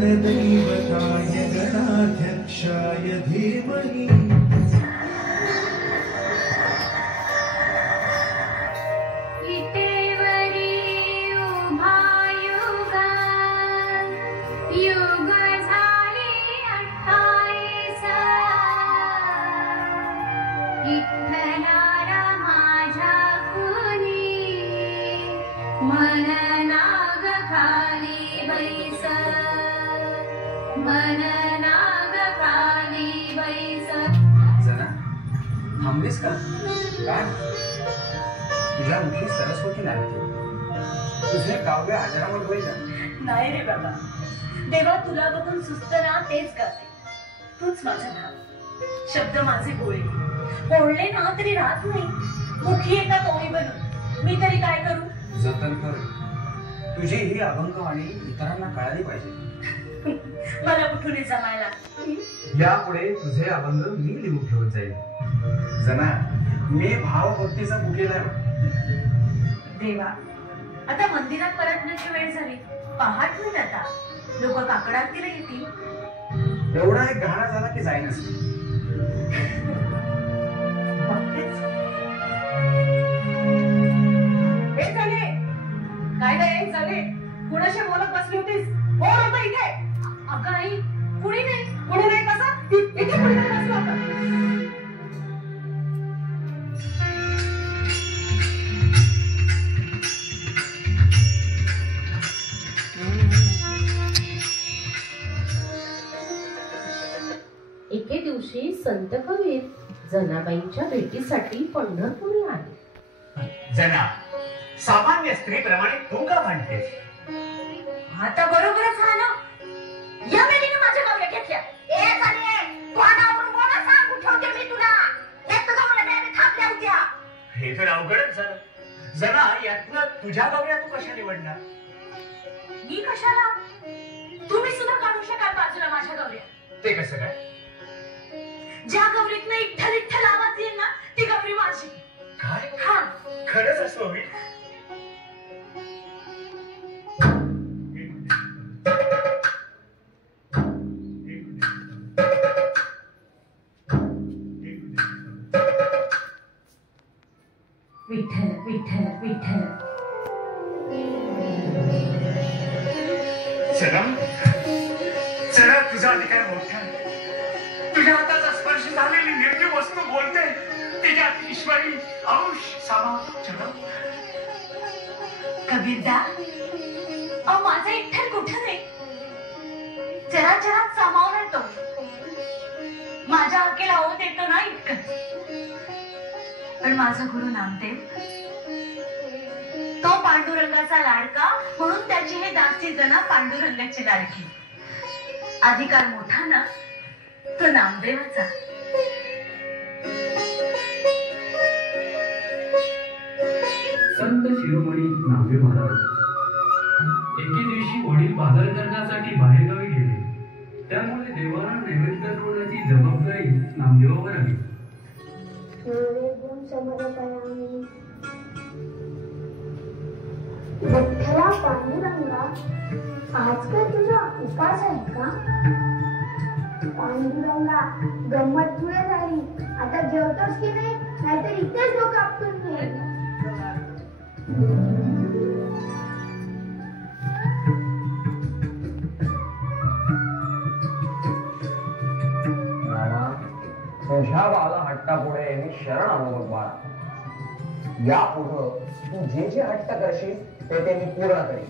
गणदैवताय गणाध्यक्षाय धीमहि थांबलीस का? काय तुझ्या मुखी सरस्वती लागते. तुझे काव्य आजारावर होईल नाही रे बाबा, देवा तुला बघून सुचतं ना तेच गाते. तूच माझा भाव, शब्द माझे बोलले ना तरी राहत नाही. मुखी एका तोही बनून मी तरी काय करू? जतन कर. तुझी ही अभंगवाणी इतरांना कळाली पाहिजे. मला कुठून जमायला. यापुढे तुझे अभंग मी लिहून ठेवत जाईल. जना, मी भावभक्तीचा बुकेला देवा, आता मंदिरात परतण्याची वेळ झाली. पहाट होईल आता. लोक काकड आरतीला येतील. एवढा एक घाणा झाला की जाईनच. काय नाही झाले. कुणाशी बोलत बसली होतीस? कोण होतं इथे? अगं आई, कुणी नाही. कुणी नाही कसं? इथे कुणी नाही बसलं होतं. एके दिवशी संत कबीर जनाबाईंच्या भेटीसाठी पंढरपूरला आले. जना, सामान्य स्त्रीप्रमाणे तू का म्हणतेस? आता बरोबरच झालं. या मेलीने माझ्या गावल्या घेतल्या. ए झाले, तोंडावरून बोला, सांग उठवते मी तुला. एक तर गावल्या बेबी थांबल्या होत्या. हे तर अवघडच झालं. जना, यातनं तुझ्या गौऱ्या तू कशा निवडणार? मी कशाला? तुम्ही सुद्धा काढू शकाल बाजूला माझ्या गौऱ्या. ते कसं काय? ज्या गौरीतनं इठ्ठल इठ्ठल आवाज येईल ना, ती गौरी माझी. काय? हा, खरंच असं होईल? विठ्ठल विठ्ठल विठ्ठल. चला चला, तुझा अधिकार मोठा. तुझ्या हाताचा स्पर्श झालेली निर्जीव वस्तू बोलते. तिच्यात ईश्वरी अंश सामा चढव. कबीरदा, अहो माझा इठ्ठल कुठं नाही. चराचरात सामावून येतो. माझ्या हाकेला हो देतो ना इतकं. पण माझा गुरु नामदेव, तो पांडुरंगाचा लाडका, म्हणून त्याची हे दासी जना पांडुरंगाची लाडकी. अधिकार मोठा ना, तो नामदेवाचा. संत शिरोमणी नामदेव महाराज एके दिवशी वडील बाजार करण्यासाठी बाहेरगावी गेले. त्यामुळे देवाला नैवेद्य दाखवण्याची जबाबदारी नामदेवावर आली. विठ्ठला पांडुरंगा, आज काय तुझा उपास आहे का? पांडुरंगा, गंमत पुढे झाली. आता जेवतोस की नाही? नाहीतर इथेच डोकं आपटून घे. तुझ्या हट्टापुढे मी शरण आलो बघ बाळा. या पुढं तू जे जे हट्ट करशील ते मी पूर्ण करीन.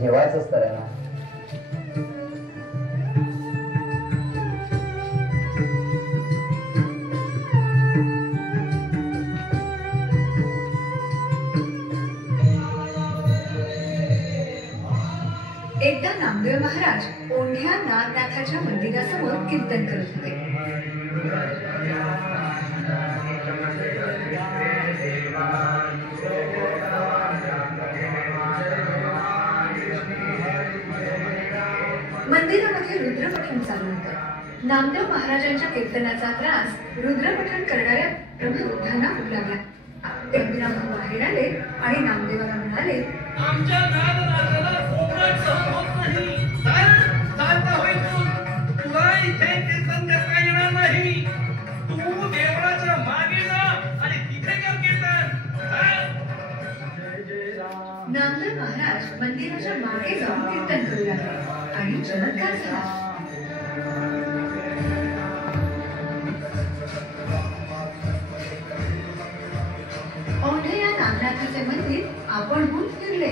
जेवायचंच तर आहे ना. एकदा नामदेव महाराज ओंढ्या नागनाथाच्या मंदिरासमोर कीर्तन करत होते. मंदिरामध्ये रुद्रपठण चालू होतं. नामदेव महाराजांच्या कीर्तनाचा त्रास रुद्रपठण करणाऱ्या प्रबुद्धांना होऊ लागला. ते मंदिरामधून बाहेर आले आणि नामदेवाला म्हणाले, आमच्या नागराजाला कोकणात सहन होत नाही. चालता होईल तुला इथे कीर्तन करता येणार नाही. तू देवळाच्या मागे जा आणि तिथे कर कीर्तन. नामदेव महाराज मंदिराच्या मागे जाऊन कीर्तन करू लागले आणि चमत्कार झाला. औंढे या नागनाथाचे मंदिर आपणहून फिरले.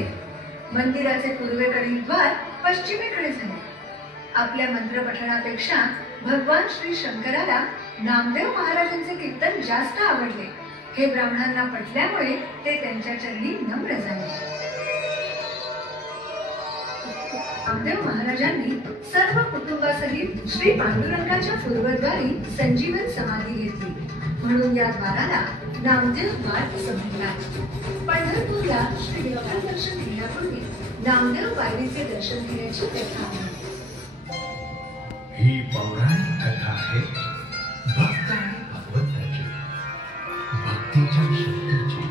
मंदिराचे पूर्वेकडील द्वार पश्चिमेकडे झाले. आपल्या मंत्रपठणापेक्षा भगवान श्री शंकराला नामदेव महाराजांचे कीर्तन जास्त आवडले. हे ब्राह्मणांना पटल्यामुळे ते त्यांच्या चरणी नम्र झाले. नामदेव महाराजांनी सर्व कुटुंबासहित श्री पांडुरंगाच्या पूर्वद्वारी संजीवन समाधी घेतली. म्हणून या द्वाराला नामदेव द्वार असं म्हणतात. पंढरपूरला श्री विठ्ठल दर्शन घेण्यापूर्वी नामदेव पायरीचे दर्शन घेण्याची प्रथा आहे. ही पौराणिक कथा आहे भक्त आणि भगवंताची, भक्तीच्या शक्तीची,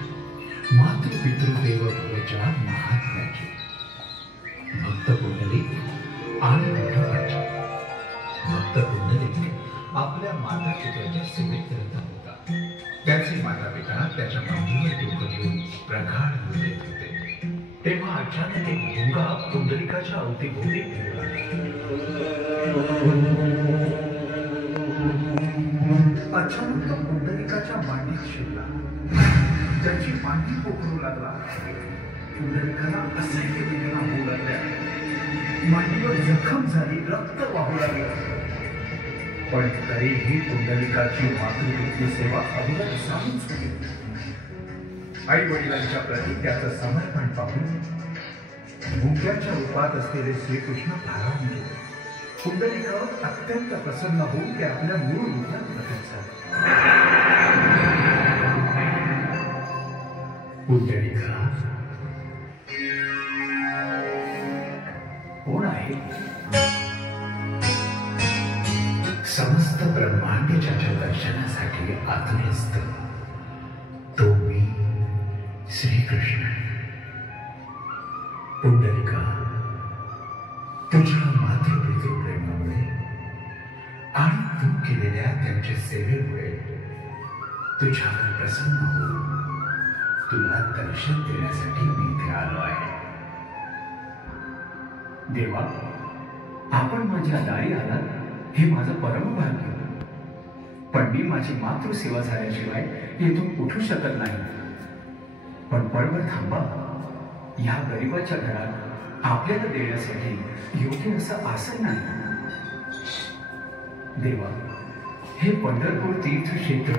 मातृपितृदेवभूमीच्या महात्म्याची, भक्त पुंडलिक आणि विठोबाची. भक्त पुंडलिक आपल्या माता पित्याच्या सेवेत करत होता. त्याचे माता पिता त्याच्या मांडीवर डोकं घेऊन प्रगाढ बोलत होते. तेव्हा अचानक एक भुंगा पुंडलिकाच्या अवतीभोवती फिरू लागला. अचानक तो पुंडलिकाच्या मांडीत शिरला. त्याची मांडी पोखरू लागला. पुंडलिकाला असह्य वेदना होऊ लागल्या. मांडीवर जखम झाली, रक्त वाहू लागलं. पण तरीही पुंडलिकाची मातृभूती सेवा अविरत चालूच होती. आई वडिलांच्या प्रती त्याचं समर्पण पाहून भुंग्याच्या रूपात असलेले श्रीकृष्ण भारावून गेले. पुंडलिकावर अत्यंत प्रसन्न होऊन ते आपल्या मूळ रूपात प्रकट झाले. पुंडलिका कोण आहे? समस्त ब्रह्मांड ज्याच्या दर्शनासाठी आतुर असतं तो मी श्रीकृष्ण. पुंडलिका, तुझ्या मातृपितृप्रेमामुळे आणि तू केलेल्या त्यांच्या सेवेमुळे तुझ्यावर प्रसन्न होऊन तुला दर्शन देण्यासाठी मी इथे आलो आहे. देवा, आपण माझ्या दारी आलात हे माझं परम भाग्य. पण मी माझी मातृसेवा झाल्याशिवाय येथून उठू शकत नाही. पण पळभर थांबा. या गरीबाच्या घरात आपल्याला देण्यासाठी योग्य असं आसन नाही. देवा, हे पंढरपूर तीर्थक्षेत्र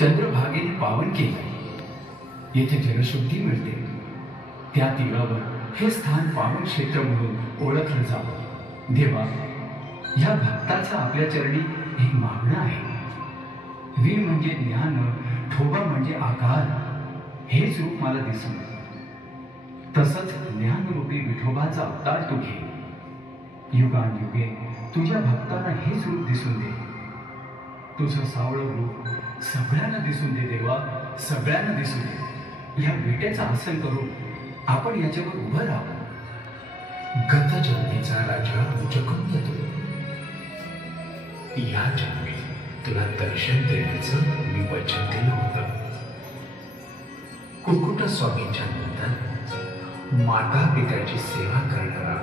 चंद्रभागेने पावन केले. येथे जलशुद्धी मिळते. त्या तीरावर हे स्थान पावन क्षेत्र म्हणून ओळखलं जावं. देवा, या भक्ताचा आपल्या चरणी एक मागणं आहे. वीर म्हणजे ज्ञान, ठोबा म्हणजे आकार, हेच रूप मला दिसून. तसंच ज्ञानरूपी विठोबाचा अवतार तू घे. युगानुयुगे तुझ्या भक्तांना हेच रूप दिसून दे. तुझं सावळं रूप सगळ्यांना दिसून दे देवा, सगळ्यांना दिसून दे. या विटेचं आसन करून आपण याच्यावर उभं राहू. गत जन्मीचा राजा मुचकुंद तू. या जन्मी तुला दर्शन देण्याचं मी वचन दिलं होतं. कुकुट स्वामींच्या नंतर माता पित्याची सेवा करणारा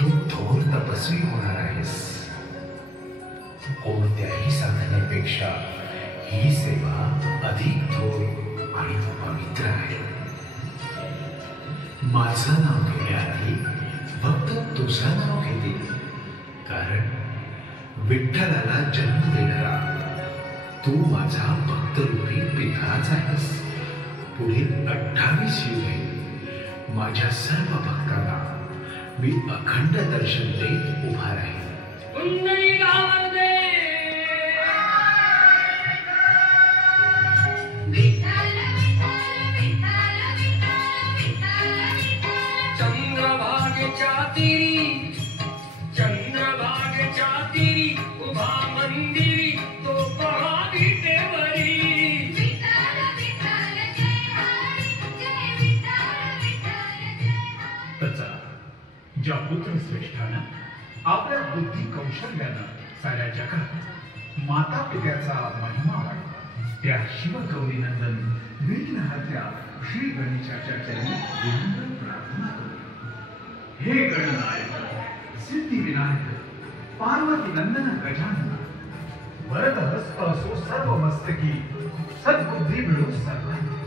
तू थोर तपस्वी होणार आहेस. कोणत्याही साधनेपेक्षा ही सेवा अधिक थोर आणि पवित्र आहे. माझं नाव घेण्याआधी फक्त तुझं नाव घेते. कारण विठ्ठलाला जन्म देणारा तू माझा भक्तरूपी पिताच आहेस. पुढील 28 युगे माझ्या सर्व भक्तांना मी अखंड दर्शन देत उभा राहील. तर चला, ज्या पुत्रश्रेष्ठानं आपल्या बुद्धी कौशल्यानं साऱ्या जगात माता पित्याचा महिमा वाढला, त्या शिवगौरीनंदन विघ्नहर्त्या श्री गणेशाच्या चरणी विनम्र प्रार्थना करू. हे गणनायक, सिद्धिविनायक, पार्वती नंदन गजानन, वरदहस्त असो सर्व मस्तकी, सद्बुद्धी मिळो सर्वांना.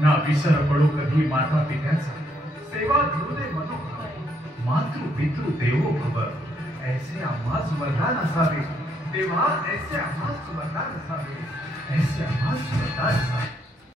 ना विसर पडो कधी माता पित्याचा, सेवा करू दे मनोभावे. मातृ पितृ देवो भव, ऐसे आम्हास वरदान असावे. तेव्हा ऐसे आम्हास वरदान असावे, ऐसे आम्हास वरदान असावे.